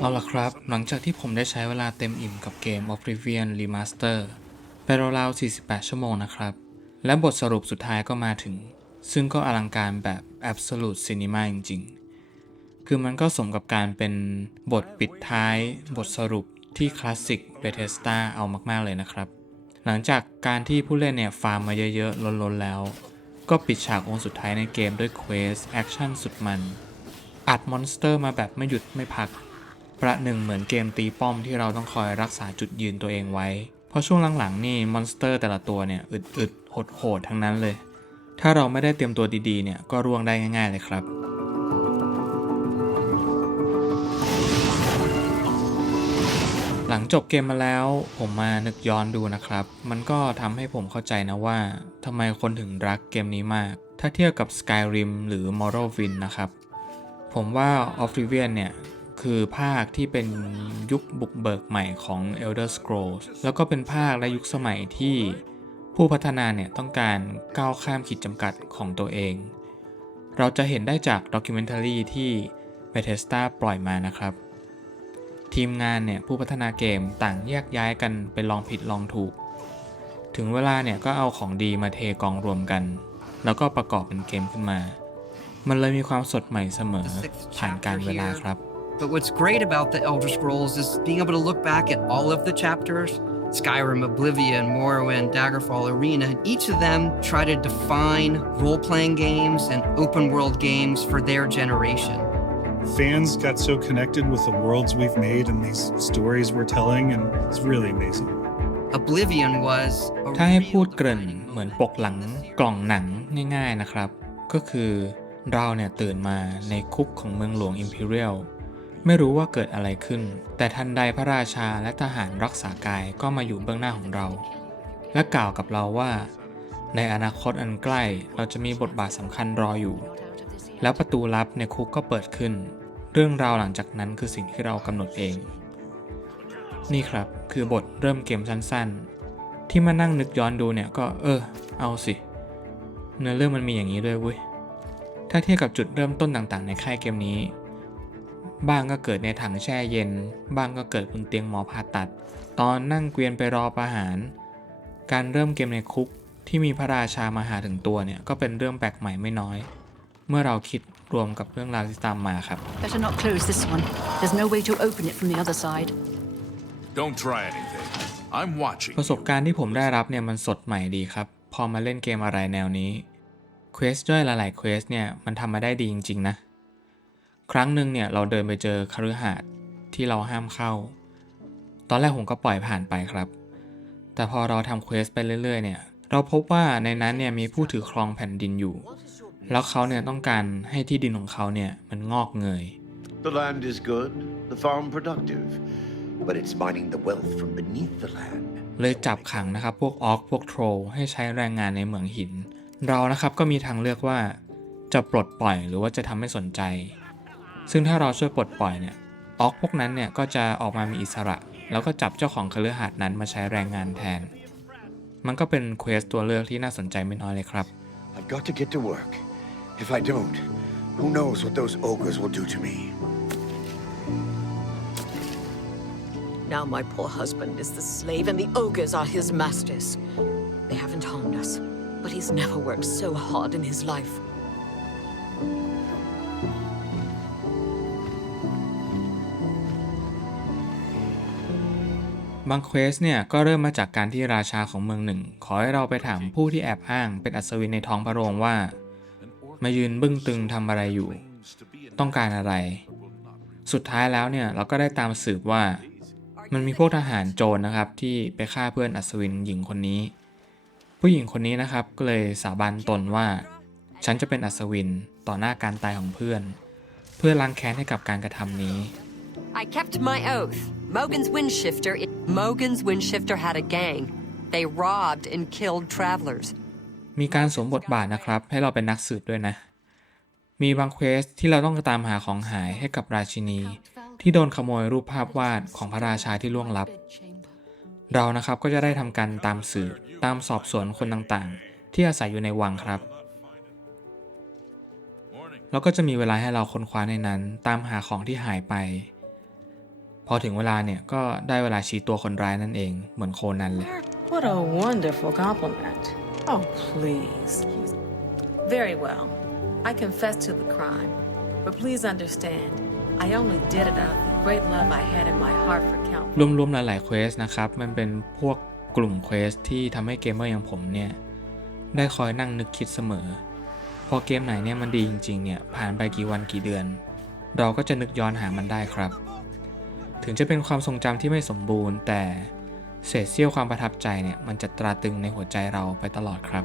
เอาล่ะครับ หลังจากที่ผมได้ใช้เวลาเต็มอิ่มกับเกม Oblivion Remaster ไปราวๆ48 ชั่วโมงนะครับ และบทสรุปสุดท้ายก็มาถึง ซึ่งก็อลังการแบบ Absolute Cinema จริงๆ คือมันก็สมกับการเป็นบทปิดท้าย บทสรุปที่คลาสสิก Bethesda เอามากๆเลยนะครับ หลังจากการที่ผู้เล่นเนี่ยฟาร์มมาเยอะๆ ล้นๆแล้ว ก็ปิดฉากองค์สุดท้ายในเกมด้วยเควสแอคชั่นสุดมัน อัดมอนสเตอร์มาแบบไม่หยุดไม่พัก ประหนึ่งเหมือนเกมตีป้อมที่เราต้องคอยรักษาจุดยืนตัวเองไว้ เพราะช่วงหลังๆนี่มอนสเตอร์แต่ละตัวเนี่ยอึดๆโหดๆทั้งนั้นเลย ถ้าเราไม่ได้เตรียมตัวดีๆเนี่ยก็ร่วงได้ง่าย ๆเลยครับ ลังจบเกมมาแล้วผมมานึกย้อนดูนะครับ มันก็ทำให้ผมเข้าใจนะว่าทำไมคนถึงรักเกมนี้มาก ถ้าเทียบกับ Skyrim หรือ Morrowind นะครับ ผมว่า Oblivion เนี่ย คือภาคที่เป็นยุคบุกเบิกใหม่ของ Elder Scrolls แล้วก็เป็นภาคและยุคสมัยที่ผู้พัฒนาเนี่ยต้องการก้าวข้ามขีดจำกัดของตัวเอง เราจะเห็นได้จากด็อกิเมนทารีที่ Bethesda ปล่อยมานะครับ ทีมงานเนี่ยผู้พัฒนาเกมต่างแยกย้ายกันไปลองผิดลองถูก ถึงเวลาเนี่ยก็เอาของดีมาเทกองรวมกัน แล้วก็ประกอบเป็นเกมขึ้นมา มันเลยมีความสดใหม่เสมอผ่านการเวลาครับ But what's great about the Elder Scrolls is being able to look back at all of the chapters Skyrim, Oblivion, Morrowind, Daggerfall, Arena, and each of them try to define role playing games and open world games for their generation. Fans got so connected with the worlds we've made and these stories we're telling, and it's really amazing. Oblivion was a ถ้าให้ real พูดเกริ่น defining เหมือนปกหลังกล่องหนังง่ายๆนะครับ ก็คือเราเนี่ยตื่นมาในคุกของเมืองหลวง Imperial ไม่รู้ว่าเกิดอะไรขึ้น แต่ทันใดพระราชาและทหารรักษากายก็มาอยู่เบื้องหน้าของเรา และกล่าวกับเราว่า ในอนาคตอันใกล้เราจะมีบทบาทสำคัญรออยู่ แล้วประตูลับในคุกก็เปิดขึ้น เรื่องราวหลังจากนั้นคือสิ่งที่เรากำหนดเอง นี่ครับคือบทเริ่มเกมสั้นๆ ที่มานั่งนึกย้อนดูเนี่ยก็เออ เอาสิเนื้อเรื่องมันมีอย่างนี้ด้วยเว้ยถ้าเทียบกับจุดเริ่มต้นต่างๆ ในค่ายเกมนี้ บ้างก็เกิดในถังแช่เย็น บ้างก็เกิดบนเตียงหมอผ่าตัด ตอนนั่งเกวียนไปรอประหาร การเริ่มเกมในคุกที่มีพระราชามาหาถึงตัวเนี่ยก็เป็นเรื่องแปลกใหม่ไม่น้อย เมื่อเราคิดรวมกับเรื่องราวที่ตามมาครับ Better not close this one. There's no way to open it from the other side. Don't try anything. I'm watching. ประสบการณ์ที่ผมได้รับเนี่ยมันสดใหม่ดีครับ พอมาเล่นเกมอะไรแนวนี้เควสย่อยหลายๆเควสเนี่ยมันทำมาได้ดีจริง ๆ นะ ครั้งหนึ่งเนี่ยเราเดินไปเจอคฤหาสน์ที่เราห้ามเข้า ตอนแรกผมก็ปล่อยผ่านไปครับ แต่พอเราทำเควสไปเรื่อย ๆ เนี่ย เราพบว่าในนั้นเนี่ยมีผู้ถือครองแผ่นดินอยู่ แล้วเขาเนี่ยต้องการให้ที่ดินของเขาเนี่ยมันงอกเงย The land is good, the farm productive, but it's mining the wealth from beneath the land. เลยจับขังนะครับ พวกออกพวกโทรให้ใช้แรงงานในเหมืองหิน เรานะครับก็มีทางเลือกว่าจะปลดปล่อยหรือว่าจะทำให้สนใจ ซึ่งถ้าเราช่วยปลดปล่อยเนี่ยออกพวกนั้นเนี่ยก็จะออกมามีอิสระ แล้วก็จับเจ้าของคฤหาสน์นั้นมาใช้แรงงานแทน มันก็เป็นเควสตัวเลือกที่น่าสนใจไม่น้อยเลยครับ I've got to get to work. If I don't, who knows what those ogres will do to me. Now my poor husband is the slave and the ogres are his masters. They haven't harmed us, but he's never worked so hard in his life. บางเควสเนี่ยก็เริ่มมาจากการที่ราชาของเมืองหนึ่ง ขอให้เราไปถามผู้ที่แอบอ้างเป็นอัศวินในท้องพระโรงว่า มายืนบึ้งตึงทำอะไรอยู่ ต้องการอะไร สุดท้ายแล้วเนี่ยเราก็ได้ตามสืบว่า มันมีพวกทหารโจรนะครับ ที่ไปฆ่าเพื่อนอัศวินหญิงคนนี้ ผู้หญิงคนนี้นะครับก็เลยสาบานตนว่า ฉันจะเป็นอัศวินต่อหน้าการตายของเพื่อน เพื่อล้างแค้นให้กับการกระทำนี้ I kept my oath. Mogan's Windshifter. Mogan's Windshifter had a gang. They robbed and killed travelers. มีการสวมบทบาทนะครับ ให้เราเป็นนักสืบด้วยนะ มีบางเควสที่เราต้องตามหาของหายให้กับราชินี ที่โดนขโมยรูปภาพวาดของพระราชาที่ล่วงลับ เรานะครับก็จะได้ทำการตามสืบตามสอบสวนคนต่างๆ ที่อาศัยอยู่ในวังครับ แล้วก็จะมีเวลาให้เราค้นคว้าในนั้น ตามหาของที่หายไป พอถึงเวลาเนี่ยก็ได้เวลาชี้ตัวคนร้ายนั่นเองเหมือนโคนันเลย What a wonderful compliment. Oh, please. Very well. I confess to the crime. But please understand, I only did it out of the great love I had in my heart for Count. รวมๆ หลายๆเควสนะครับ มันเป็นพวกกลุ่มเควสที่ทำให้เกมเมอร์อย่างผมเนี่ย ได้คอยนั่งนึกคิดเสมอ พอเกมไหนเนี่ยมันดีจริงๆ เนี่ย ผ่านไปกี่วันกี่เดือน เราก็จะนึกย้อนหามันได้ครับ ถึงจะเป็นความทรงจำที่ไม่สมบูรณ์แต่ เศษเสี้ยวความประทับใจเนี่ยมันจะตราตรึงในหัวใจเราไปตลอดครับ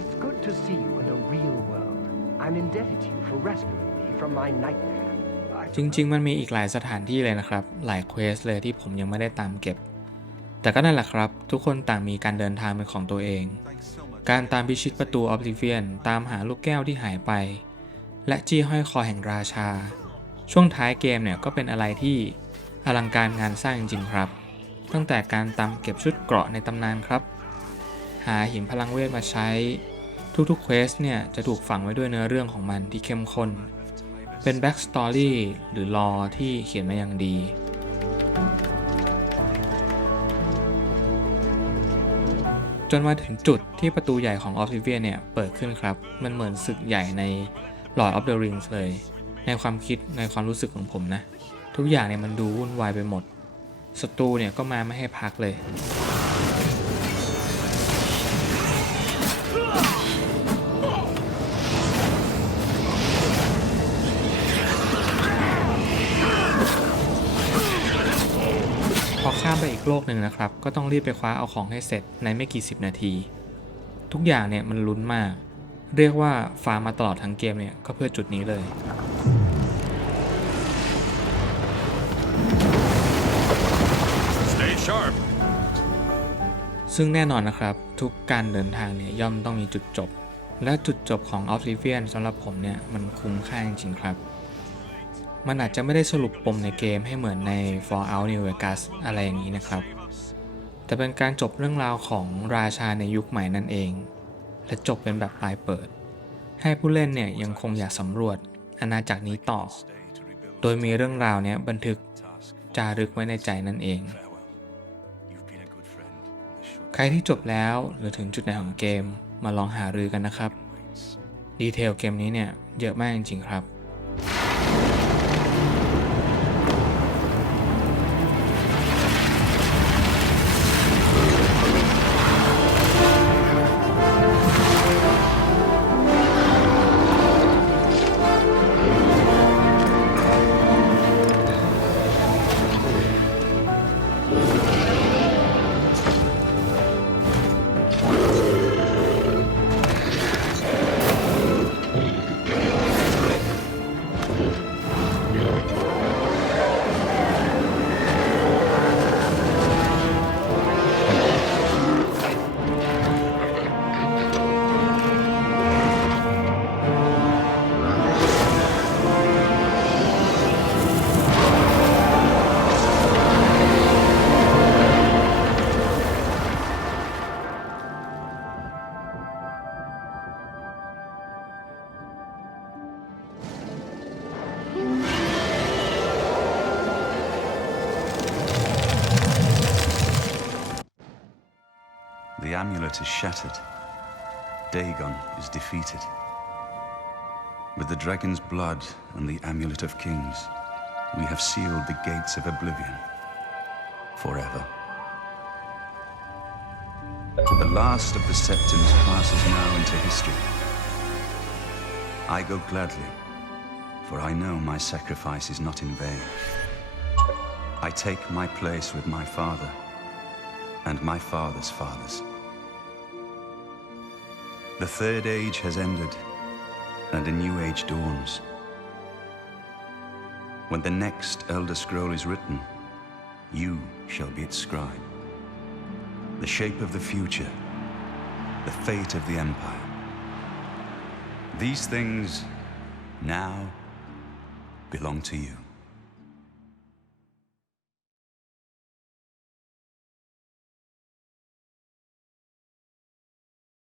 It's good to see you in the real world. I'm indebted to you for rescuing me from my nightmare. I จริงๆ มันมีอีกหลายสถานที่เลยนะครับ หลายเควสเลยที่ผมยังไม่ได้ตามเก็บ แต่ก็นั่นแหละครับ ทุกคนต่างมีการเดินทางเป็นของตัวเอง การตามพิชิตประตูออ i ิเวียนตามหาลูกแก้วที่หายไป และจี้ห้อยคอแห่งราชา ช่วงท้ายเกมเนี่ยก็เป็นอะไรที่อลังการงานสร้างจริงๆครับ ตั้งแต่การตามเก็บชุดเกราะในตำนานครับ หาหินพลังเวทมาใช้ ทุกๆเควสเนี่ยจะถูกฝังไว้ด้วยเนื้อเรื่องของมันที่เข้มข้น เป็นแบ็กสตอรี่หรือลอที่เขียนมาอย่างดี จนมาถึงจุดที่ประตูใหญ่ของออฟฟิเวียเนี่ยเปิดขึ้นครับ มันเหมือนศึกใหญ่ใน Lord of the Rings เลย ในความคิดในความรู้สึกของผมนะ ทุกอย่างเนี่ยมันดูวุ่นวายไปหมดศัตรูเนี่ยก็มาไม่ให้พักเลยามไปอีกโลกหนึ่งนะครับ ก็ต้องรีบไปคว้าเอาของให้เสร็จในไม่กี่สิบนาที ทุกอย่างเนี่ยมันลุ้นมาก เรียกว่าฟาร์มมาตลอดทั้งเกมเนี่ยก็เพื่อจุดนี้เลย Stay sharp. ซึ่งแน่นอนนะครับ ทุกการเดินทางเนี่ยย่อมต้องมีจุดจบ และจุดจบของ Oblivion สำหรับผมเนี่ยมันคุ้มค่าจริงๆครับ มันอาจจะไม่ได้สรุปปมในเกมให้เหมือนใน Fallout New Vegas อะไรอย่างนี้นะครับ แต่เป็นการจบเรื่องราวของราชาในยุคใหม่นั่นเอง และจบเป็นแบบปลายเปิด ให้ผู้เล่นเนี่ยยังคงอยากสำรวจอาณาจักรนี้ต่อ โดยมีเรื่องราวเนี้ยบันทึกจารึกไว้ในใจนั่นเอง ใครที่จบแล้วหรือถึงจุดไหนของเกมมาลองหารือกันนะครับ ดีเทลเกมนี้เนี่ยเยอะมากจริงๆครับ amulet is shattered. Dagon is defeated. With the dragon's blood and the amulet of kings, we have sealed the gates of oblivion forever. The last of the septons passes now into history. I go gladly, for I know my sacrifice is not in vain. I take my place with my father and my father's fathers. The third age has ended, and a new age dawns. When the next Elder Scroll is written, you shall be its scribe. The shape of the future, the fate of the Empire. These things now belong to you.